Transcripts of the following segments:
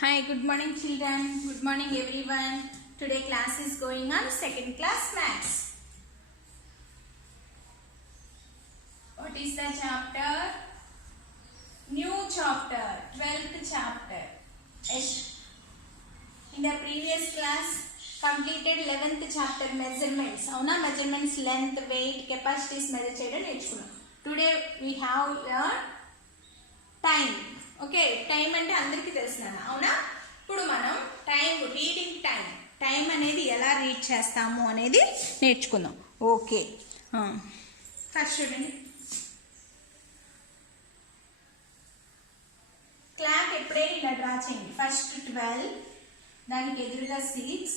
Hi, good morning children. Good morning everyone. Today class is going on second class maths. What is the chapter? New chapter, 12th chapter. In the previous class completed 11th chapter measurements. Avuna measurements length, weight, capacities measure cheyadam నేర్చుకున్నాం. Today we have time. Okay time అంటే అందరికీ తెలుసునా అవునా ఇప్పుడు మనం reading time అనేది ఎలా read చేస్తాము అనేది నేర్చుకుందాం ఓకే ఫస్ట్ చూడండి క్లాక్ ఎప్పుడైనా ఇలా డ్రా చేయండి ఫస్ట్ 12 దానికి ఎదురుగా 6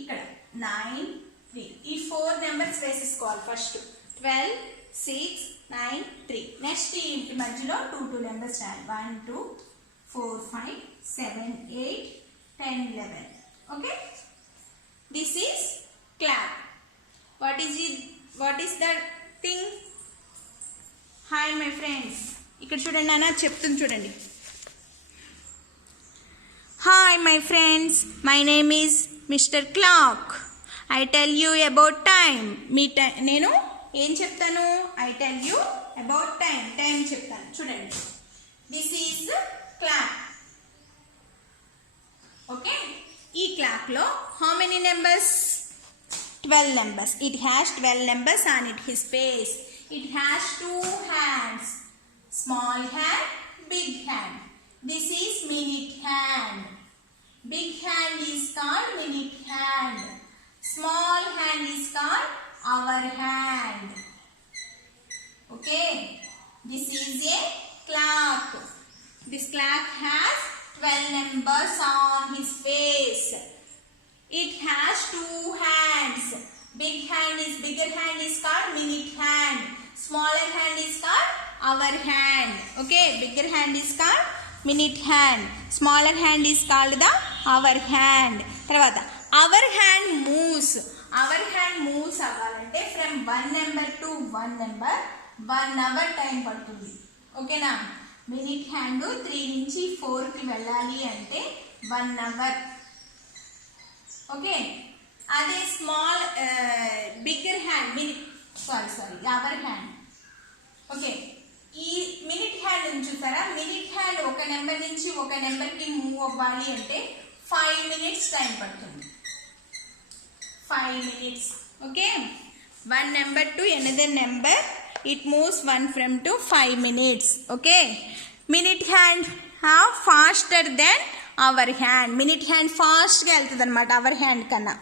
ఇక్కడ 9 3 ఈ 4 నెంబర్స్ వేసేసుకోవాలి ఫస్ట్ 12 6 9 3 నెక్స్ట్ ఇంటి మధ్యలో 2 నెంబర్స్ రాయాలి 1 2 4 5 7 8 10 11 okay this is clock what is the thing hi my friends ఇక్కడ చూడండి నాన్న చెప్తుంది చూడండి hi my friends my name is mister clock I tell you about time నేను ఏం చెప్తాను I tell you about time చెప్తాను చూడండి దిస్ ఈజ్ క్లాక్ ఓకే ఈ క్లాక్ లో how many numbers 12 numbers it has 12 numbers on his face it has 2 hands small hand big hand this is minute hand big hand is called minute hand small hand is called our hand. Okay, this is a clock. This clock has 12 numbers on his face. It has 2 hands. Bigger hand is called minute hand. Smaller hand is called our hand. Okay, bigger hand is called minute hand. Smaller hand is called the our hand. Tarvata our hand moves. Our hand moves అవ్వాలంటే from 1 number to 1 number 1 hour time పడుతుంది ఓకేనా minute hand 3 నుంచి 4 కి వెళ్ళాలి అంటే 1 hour okay అదే small bigger hand hour hand okay ఈ minute hand నుంచి చూసారా మినిట్ హ్యాండ్ ఒక నెంబర్ నుంచి ఒక నెంబర్కి మూవ్ అవ్వాలి అంటే 5 మినిట్స్ టైం పడుతుంది 5 minutes okay one number to another number it moves one from to 5 minutes okay minute hand how faster than our hand minute hand fast ga veltadi anamata our hand kanna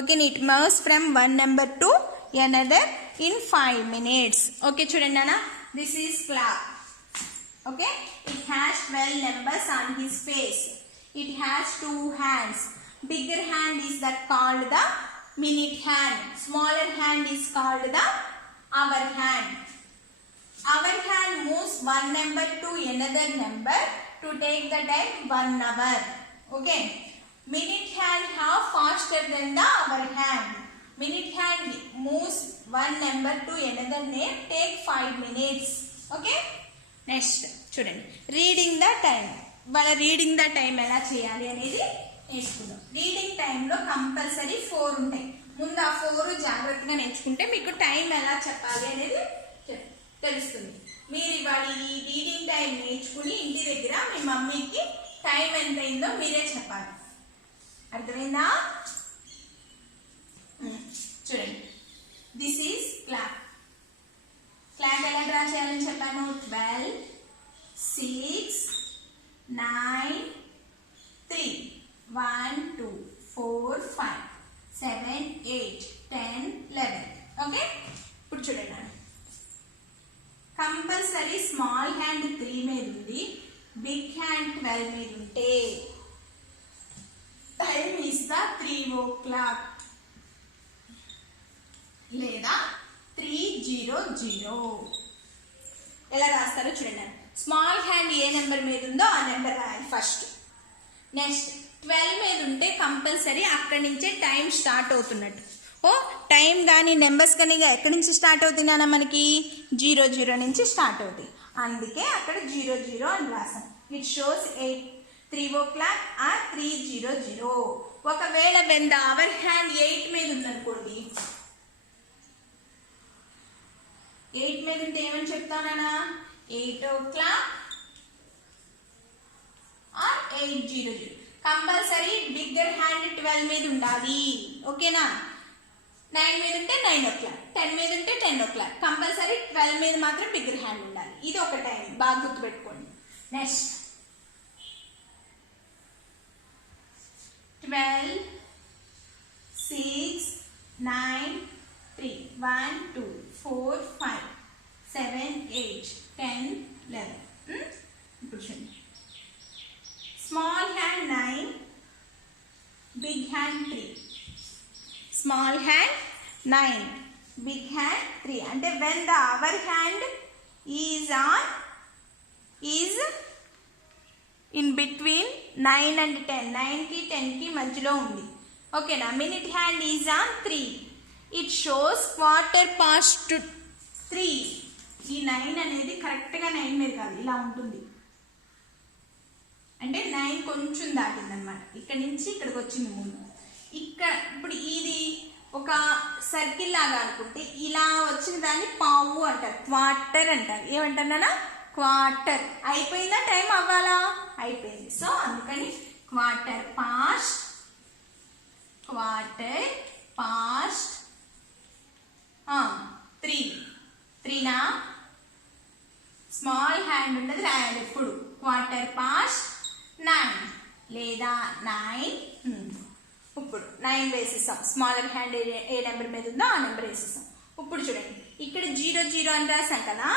okay it moves from one number to another in 5 minutes okay chudandi nana this is clock okay it has 12 numbers on his face it has 2 hands bigger hand is that called the minute hand smaller hand is called the hour hand hour hand moves one number to another number to take the time 1 hour okay minute hand how faster than the hour hand minute hand moves one number to another name take 5 minutes okay next చూడండి reading the time వాళ్ళ reading the time ఎలా చేయాలి అనేది నేర్చుకుందాం reading టైంలో compulsory 4 ఉంటాయి ముందు ఆ 4 జాగ్రత్తగా నేర్చుకుంటే మీకు టైం ఎలా చెప్పాలి అనేది తెలుస్తుంది మీరు ఇవాళ ఈ రీడింగ్ టైం నేర్చుకుని ఇంటి దగ్గర మీ మమ్మీకి టైం ఎంత అయిందో మీరే చెప్పాలి అర్థమైందా చూడండి దిస్ ఈజ్ క్లాక్ ఎలా డ్రా చేయాలని చెప్పాను 12 6 9 3 1 2 4 5 7 8 10 11 ఓకే ఇప్పుడు చూడండి కంపల్సరీ స్మాల్ హ్యాండ్ 3 మీద ఉంది బిగ్ హ్యాండ్ 12 మీద ఉంటే టైం ఇస్ ద 3:00 లేదా 3:00 ఎలా రాస్తారో చూడండి స్మాల్ హ్యాండ్ ఏ నెంబర్ మీద ఉందో ఆ నెంబర్ రాయాలి ఫస్ట్ నెక్స్ట్ 12 మీద ఉంటే కంపల్సరీ అక్కడి నుంచే టైం స్టార్ట్ అవుతున్నట్టు ఓ టైం కానీ నెంబర్స్ కానీ ఎక్కడి నుంచి స్టార్ట్ అవుతుంది అన్న మనకి 00 నుంచి స్టార్ట్ అవుతాయి అందుకే అక్కడ 00 అని రాసాం ఇట్ షోస్ 8 3 o'clock or 3:00. ఒకవేళ when the hour hand 8 మీద ఉందనుకోండి, 8 మీద ఉంటే ఏమని చెప్తానా, 8 o'clock or 8:00. Compulsory bigger hand 12 మీద ఉండాలి. ఓకేనా? 9 మీద ఉంటే 9 o'clock, 10 మీద ఉంటే 10 o'clock. కంపల్సరీ 12 మీద మాత్రం బిగ్గర్ హ్యాండ్ ఉండాలి. ఇది ఒక టైం, బాగా గుర్తుపెట్టుకోండి. నెక్స్ట్ 12, 6, 9, 3, 1, 2, 4, 5, 7, 8, 10, 11. ఇప్పుడు చూడండి, small hand 9, big hand 3. Small hand 9, big hand 3. అంటే when the hour hand is in between 9 and 10, 9 కి 10 కి మధ్యలో ఉంది. ఓకేనా? Minute hand is on 3. It shows 3:15. ఈ 9 అనేది కరెక్ట్గా 9 మీద కాదు, ఇలా ఉంటుంది. అంటే 9 కొంచెం దాటింది అనమాట. ఇక్కడ నుంచి ఇక్కడికి వచ్చింది ముందు. ఇక్కడ ఇప్పుడు ఇది ఒక సర్కిల్ లాగా అనుకుంటే ఇలా వచ్చిన దాన్ని పావు అంటారు, క్వార్టర్ అంటారు. ఏమంటారా? క్వార్టర్. అయిపోయిందా? టైం అవ్వాలా? అయిపోయింది. సో అందుకని క్వార్టర్ పాస్ట్ 3. 3నా స్మాల్ హ్యాండ్ ఉండదు, రాయాలి ఎప్పుడు. క్వార్టర్ పాస్ట్ 9 లేదా 9. ఇప్పుడు 9 వేసేసాం. స్మాలర్ హ్యాండ్ ఏ నెంబర్ మీద ఉందో ఆ నెంబర్ వేసేసాం. ఇప్పుడు చూడండి, ఇక్కడ 0:00 అని రాసాం కదా.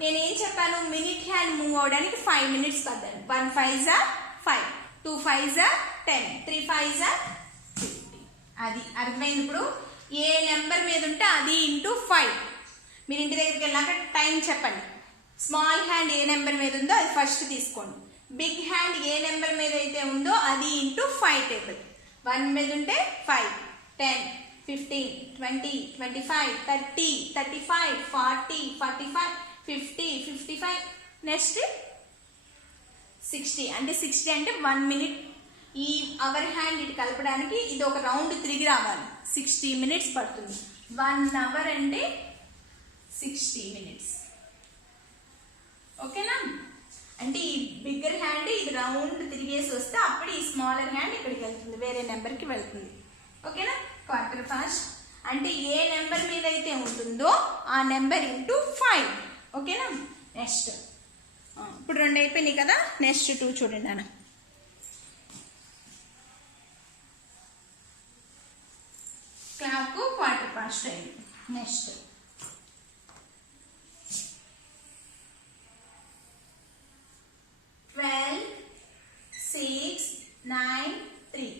నేనేం చెప్పాను, మినిట్ హ్యాండ్ మూవ్ అవడానికి 5 minutes పడ్డాను. 1 5s are 5, 2 5s are 10, 3 5s are 50. అది అర్థమైంది. ఇప్పుడు ఏ నెంబర్ మీద ఉంటే అది ఇంటూ 5. మీరు ఇంటి దగ్గరికి వెళ్ళాక టైం చెప్పండి. స్మాల్ హ్యాండ్ ఏ నెంబర్ మీద ఉందో అది ఫస్ట్ తీసుకోండి. బిగ్ హ్యాండ్ ఏ నెంబర్ మీద అయితే ఉందో అది ఇంటూ 5 టేబుల్. 1 మీద ఉంటే 5, 10, 15, 20, 25, 30, 35, 40, 45, 50, 55. నెక్స్ట్ 60. అంటే 60 అంటే 1 minute. ఈ అవర్ హ్యాండ్ ఇటు కలపడానికి ఇది ఒక రౌండ్ తిరిగి రావాలి. 60 minutes పడుతుంది. 1 hour అంటే 60 minutes. ఓకేనా? అంటే ఈ బిగ్గర్ హ్యాండ్ ఇది రౌండ్ తిరిగేసి వస్తే అప్పుడు ఈ స్మాలర్ హ్యాండ్ ఇక్కడికి వెళ్తుంది, వేరే నెంబర్కి వెళ్తుంది. ఓకేనా? క్వార్టర్ పాస్ట్ అంటే ఏ నెంబర్ మీద అయితే ఉంటుందో ఆ నెంబర్ ఇంటూ 5. ఓకేనా? నెక్స్ట్ ఇప్పుడు 2 అయిపోయినాయి కదా. నెక్స్ట్ 2 చూడండి అన్న. క్లాక్ క్వార్టర్ పాస్ట్ అయింది. నెక్స్ట్ 12, 6, 9, 3,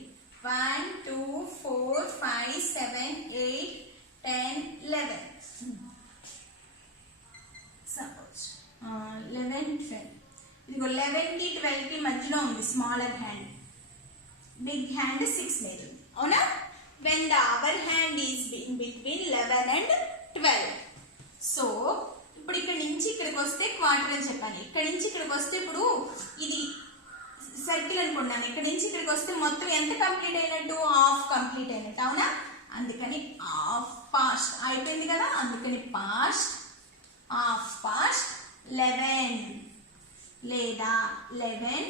1, 2, 4, 5, 7, 8, 10, 11. Suppose 11, 12. ఇదిగో 11 కి 12 కి మధ్యలో ఉంది స్మాలర్ హ్యాండ్. బిగ్ హ్యాండ్ 6 మీద ఉంది. అవునా? when the hour hand is in between 11 and 12. So ఇప్పుడు ఇక్కడ నుంచి ఇక్కడికి వస్తే క్వార్టర్ అని చెప్పాను. ఇక్కడ నుంచి ఇక్కడికి వస్తే ఇప్పుడు ఇది సర్కిల్ అనుకున్నాను. ఇక్కడ నుంచి ఇక్కడికి వస్తే మొత్తం ఎంత కంప్లీట్ అయినట్టు? హాఫ్ కంప్లీట్ అయినట్టు. అవునా? అందుకని హాఫ్ పాస్ట్ అయిపోయింది కదా. అందుకని పాస్ట్ హాఫ్ పాస్ట్ 11 లేదా 11.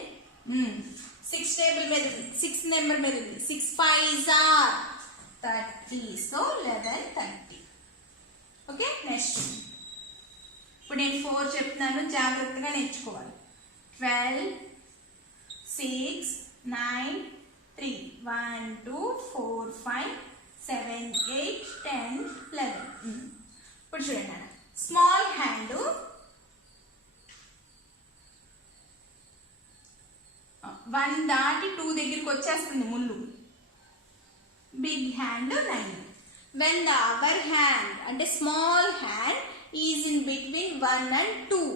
6 టేబుల్ మీద ఉంది, 6 నెంబర్ మీద ఉంది. 6 5s are 30. So 11:30. Okay? Next ఇప్పుడు నేను 4 చెప్తున్నాను, జాగ్రత్తగా నేర్చుకోవాలి. 12, 6, 9, 3, 1, 2, 4, 5, 7, 8, 10, 11. ఇప్పుడు చూడండి అన్న, స్మాల్ హ్యాండ్ 1 దాటి 2 దగ్గరికి వచ్చేస్తుంది ముళ్ళు. Big hand 9. when the other hand అంటే small hand is in between 1 and 2.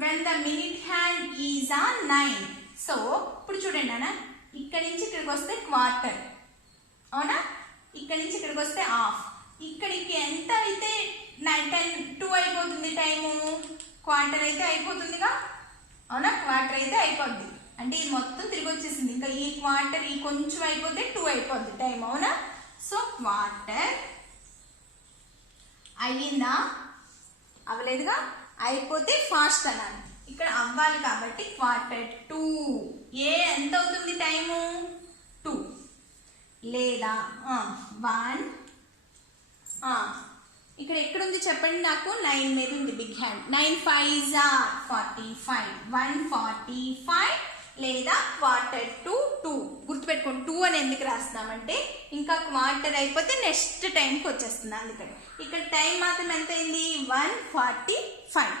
when the minute hand is on 9. So ఇప్పుడు చూడండి అన్న, ఇక్కడ నుంచి ఇక్కడికి వస్తే క్వార్టర్. అవునా? ఇక్కడ నుంచి ఇక్కడికి వస్తే హాఫ్. ఇక్కడికి ఎంత అయితే 2 అయిపోతుంది టైము. క్వార్టర్ అయితే అయిపోతుందిగా. అవునా, క్వార్టర్ అయితే అయిపోద్ది. అంటే ఇది మొత్తం తిరిగి వచ్చేసింది. ఇంకా ఈ క్వార్టర్ ఈ కొంచెం అయిపోతే 2 అయిపోద్ది టైం. అవునా, సో క్వార్టర్ అయ్యిందా, అవ్వలేదుగా, అయిపోతే ఫాస్ట్ అనాలి. ఇక్కడ అవ్వాలి కాబట్టి క్వార్టర్ 2. ఎంత అవుతుంది టైము? 2 లేదా 1. ఇక్కడ ఎక్కడుంది చెప్పండి నాకు? 9 మీద ఉంది బిగ్ హ్యాండ్. 9 5s are 45. 145 లేదా క్వార్టర్ 2. గుర్తుపెట్టుకోండి, 2 అని ఎందుకు రాస్తున్నామంటే ఇంకా క్వార్టర్ అయిపోతే నెక్స్ట్ టైంకి వచ్చేస్తుంది. అందుకని ఇక్కడ టైం మాత్రం ఎంత అయింది? 145.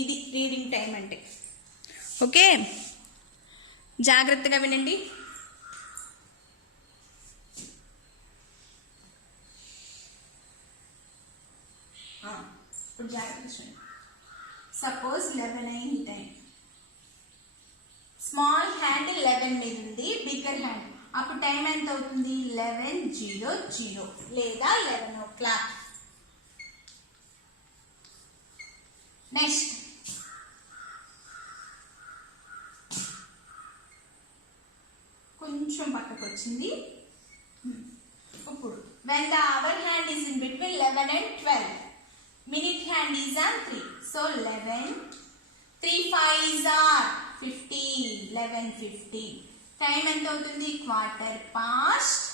ఇది రీడింగ్ టైం అంటే. ఓకే, జాగ్రత్తగా వినండి. ఇప్పుడు జాగ్రత్త చూడండి. సపోజ్ 11 అయింది టైం. స్మాల్ హ్యాండ్ 11 మీద ఉంది, బిగ్గర్ హ్యాండ్. అప్పుడు టైం ఎంత అవుతుంది? 11:00 లేదా 11 o'clock. నెక్స్ట్ కొంచెం పక్కకు వచ్చింది. ఇప్పుడు when the hour hand is in between 11 and 12, minute hand is on 3. So 11, 3 5s are 50, 11:50. Time ఎంత అవుతుంది? క్వార్టర్ పాస్ట్,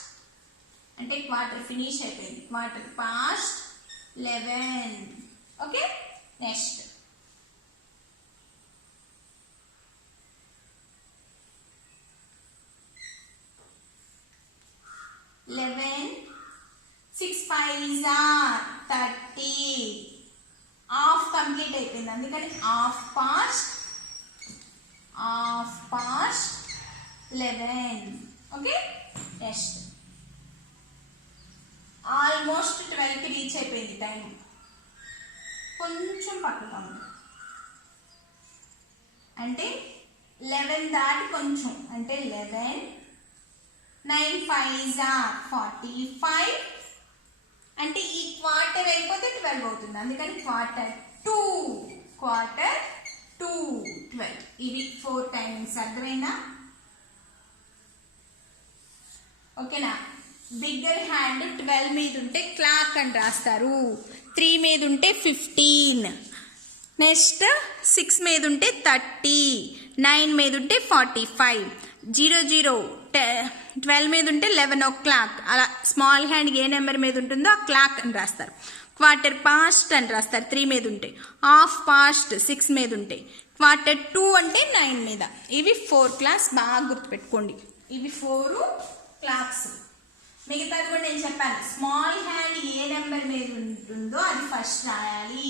అంటే క్వార్టర్ ఫినిష్ అయిపోయింది. Quarter past 11. Okay, next 11, 6 5s are 30. Half complete అయిపోయింది, అందుకని half past 11. Okay, next almost 12కి reach అయిపోయింది time. కొంచెం పక్కగా ఉంది, అంటే 11 దాటి కొంచెం, అంటే 11. 9 5s are 45. అంటే ఈ క్వార్టర్ అయిపోతే 12 అవుతుంది, అందుకని క్వార్టర్ 2. 12. ఇవి 4 టైమింగ్స్. అర్థమైందా? ఓకేనా? బిగ్గర్ హ్యాండ్ 12 మీద ఉంటే క్లాక్ అని రాస్తారు. 3 మీద ఉంటే 15. నెక్స్ట్ 6 మీద ఉంటే 30. 9 మీద ఉంటే 45. 00 12 మీద ఉంటే 11 o'clock. అలా స్మాల్ హ్యాండ్ ఏ నెంబర్ మీద ఉంటుందో ఆ క్లాక్ అని రాస్తారు. క్వార్టర్ పాస్ట్ అని రాస్తారు 3 మీద ఉంటే. హాఫ్ పాస్ట్ 6 మీద ఉంటే. క్వార్టర్ 2 అంటే 9 మీద. ఇవి 4 క్లాక్స్, బాగా గుర్తుపెట్టుకోండి. ఇవి 4 క్లాక్స్. మిగతాది కూడా నేను చెప్పాను. స్మాల్ హ్యాండ్ ఏ నెంబర్ మీద ఉంటుందో అది ఫస్ట్ రాయాలి.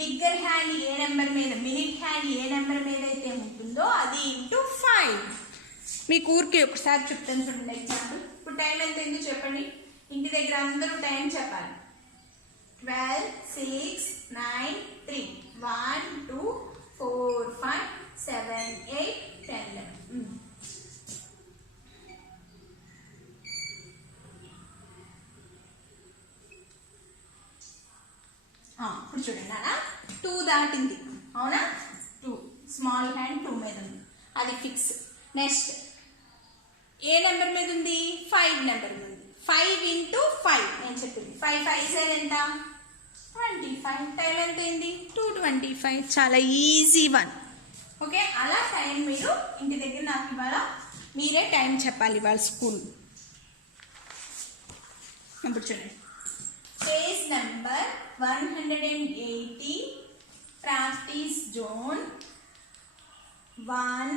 బిగ్గర్ హ్యాండ్ ఏ నెంబర్ మీద, మినిట్ హ్యాండ్ ఏ నెంబర్ మీద అయితే ఉంటుందో అది ఇంటూ 5. మీకు ఊరికి ఒకసారి చెప్తాను చూడండి ఎగ్జాంపుల్. ఇప్పుడు టైం ఎంత అయిందో చెప్పండి. ఇంటి దగ్గర అందరూ టైం చెప్పాలి. 12, 6, 9, 3. 1 2 4 5 7 8 10 11. ఇప్పుడు చూడండి అలా 2 దాటింది. అవునా? 2 స్మాల్ హ్యాండ్ 2 మీద ఉంది, అది ఫిక్స్. నెక్స్ట్ ఏ నెంబర్ మీద ఉంది? 5 నెంబర్ మీద ఉంది. 5 into 5 నేను చెప్పింది. 5 5s ఎంత? 25. టైం ఎంత అయింది? 2:25. చాలా ఈజీ వన్. ఓకే, అలా టైం మీరు ఇంటి దగ్గర నాకు ఇవాళ మీరే టైం చెప్పాలి ఇవాళ స్కూల్. ఇప్పుడు చూడండి, page number 180, practice zone 1,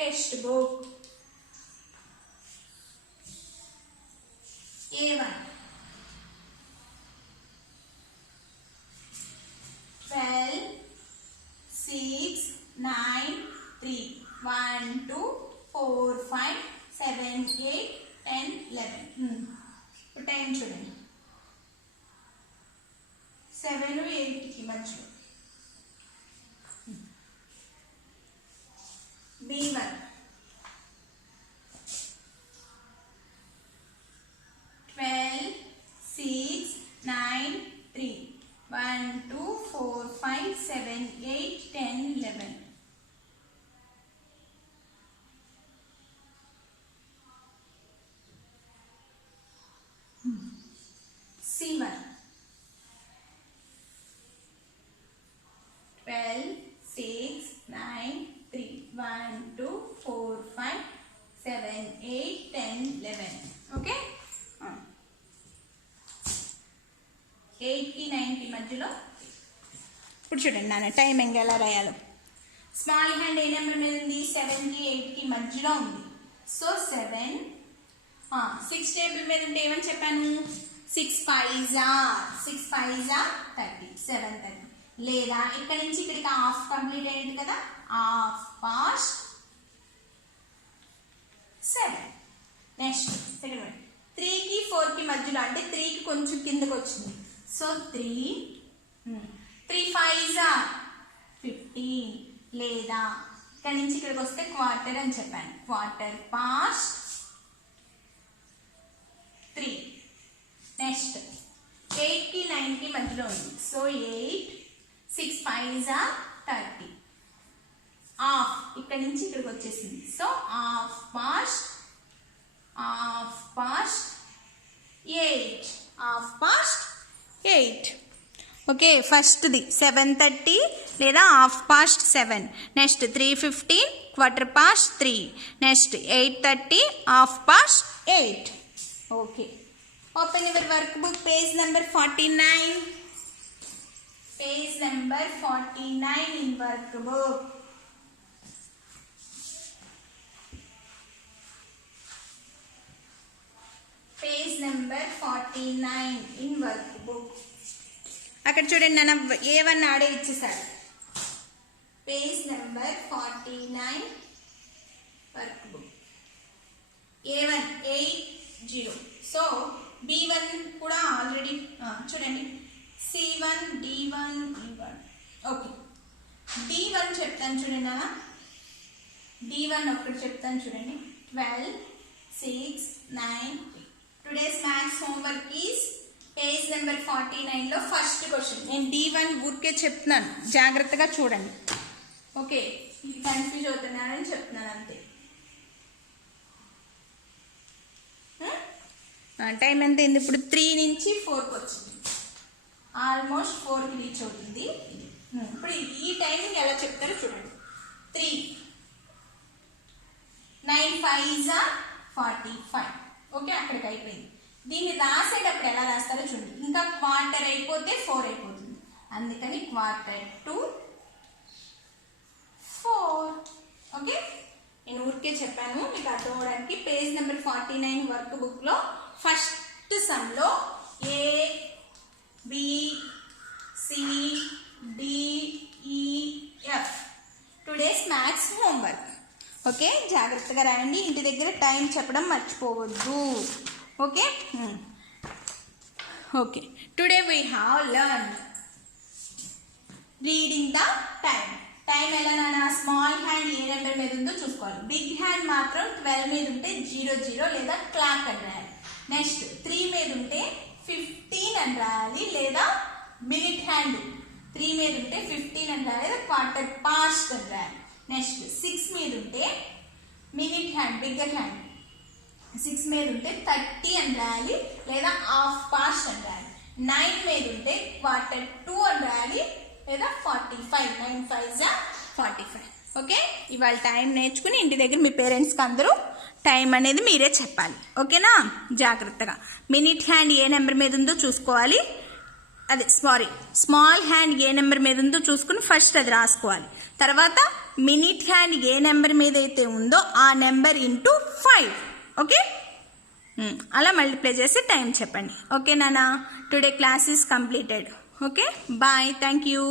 text book A1. 12, 6, 9, 3. 1 2 4 5 7 8 10 11. ఇప్పుడు టైం చూడండి. 7 8కి మధ్యలో. B1 12 1 2 4 5 7 8 10 11 ఓకే 8 కి 9 కి మధ్యలో. ఇప్పుడు చూడండి నాన్న టైమింగ్ ఎలా రాయాలో. స్మాల్ హ్యాండ్ ఏ నెంబర్ మీద ఉంది? 7 కి 8 కి మధ్యలో ఉంది. సో 7 6 టేబుల్ మీద ఉంటే ఏమని చెప్పాను? 6 5s are 30 7:30. లేదా ఇక్కడ నుంచి ఇక్కడికి హాఫ్ కంప్లీట్ అయ్యింది కదా, half past 7. Next second one 3 కి 4 కి మధ్యలో అంటే 3 కి కొంచెం కిందకి వచ్చింది. So 3 5s are 15. లేదా ఇక్కడ నుంచి ఇక్కడికి వస్తే క్వార్టర్ అని చెప్పాను, క్వార్టర్ పాస్ట్ 3. నెక్స్ట్ 8 కి 9 కి మధ్యలో ఉంది. So 8 6 5s are 30. హాఫ్ ఇక్కడ నుంచి ఇక్కడికి వచ్చేసింది. So half past 8. ఓకే ఫస్ట్ది 7:30 లేదా half past 7. Next 3:15 quarter past 3. Next 8:30 half past 8. Okay open your work book page number 49. Page number 49 in work book. Page number 49 in work book. అక్కడ చూడండి నన్ను A1 ఆడే ఇచ్చేసారు. Page number 49 work book. A1 80. So B1 కూడా already చూడండి, C1 D1 E1. Okay D1 చెప్తాను చూడండి నాన్న, D1 ఒకటి చెప్తాను చూడండి. 12 6 9 3. Today's maths homework is page number 49లో ఫస్ట్ క్వశ్చన్. నేను D1 ఊరికే చెప్తున్నాను, జాగ్రత్తగా చూడండి. ఓకే ఇది కన్ఫ్యూజ్ అవుతున్నానని చెప్తున్నాను అంతే. టైం ఎంత అయింది ఇప్పుడు? 3 నుంచి 4కి వచ్చింది, ఆల్మోస్ట్ 4కి రీచ్ అవుతుంది. ఇప్పుడు ఈ టైమింగ్ ఎలా చెప్తారో చూడండి. 3 9 5s are 45. ఓకే అక్కడికి అయిపోయింది. దీన్ని రాసేటప్పుడు ఎలా రాస్తారో చూడండి. ఇంకా క్వార్టర్ అయిపోతే 4 అయిపోతుంది, అందుకని క్వార్టర్ టు 4. ఓకే నేను ఊరికే చెప్పాను మీకు అర్థం అవడానికి. పేజ్ నెంబర్ 49 వర్క్ బుక్లో ఫస్ట్ సమ్లో ABCDEF today's maths homework. Okay జాగ్రత్తగా రాయండి, ఇంటి దగ్గర టైం చెప్పడం మర్చిపోవద్దు. Okay okay today we have learn reading the time. Time ఎలా నాన్న? స్మాల్ హ్యాండ్ ఏ నెంబర్ మీద ఉందో చూసుకోవాలి. బిగ్ హ్యాండ్ మాత్రం 12 మీద ఉంటే 00 లేదా క్లాక్ అని రాయాలి. నెక్స్ట్ 3 మీద ఉంటే 15 అని రాయాలి, లేదా మినిట్ హ్యాండ్ 3 మీద ఉంటే 15 అని రాయాలి, లేదా క్వార్టర్ పాస్ట్ అని రాయాలి. నెక్స్ట్ 6 మీద ఉంటే మినిట్ హ్యాండ్ బిగ్గర్ హ్యాండ్ 6 మీద ఉంటే 30 అని రాయాలి, లేదా హాఫ్ పాస్ట్ అని రాయాలి. 9 మీద ఉంటే క్వార్టర్ 2 అని రాయాలి, లేదా 45. 9 5s are 45. ఓకే ఇవాళ టైం నేర్చుకుని ఇంటి దగ్గర మీ పేరెంట్స్కి అందరూ టైం అనేది మీరే చెప్పాలి. ఓకేనా జాగ్రత్తగా. మినిట్ హ్యాండ్ ఏ నెంబర్ మీద ఉందో చూసుకోవాలి, అదే స్మాల్ హ్యాండ్ ఏ నెంబర్ మీద ఉందో చూసుకుని ఫస్ట్ అది రాసుకోవాలి. తర్వాత మినిట్ హ్యాండ్ ఏ నెంబర్ మీద అయితే ఉందో ఆ నెంబర్ ఇంటూ 5. ఓకే అలా మల్టిప్లై చేసి టైం చెప్పండి. ఓకే నాన్న today class is completed. Okay bye, thank you.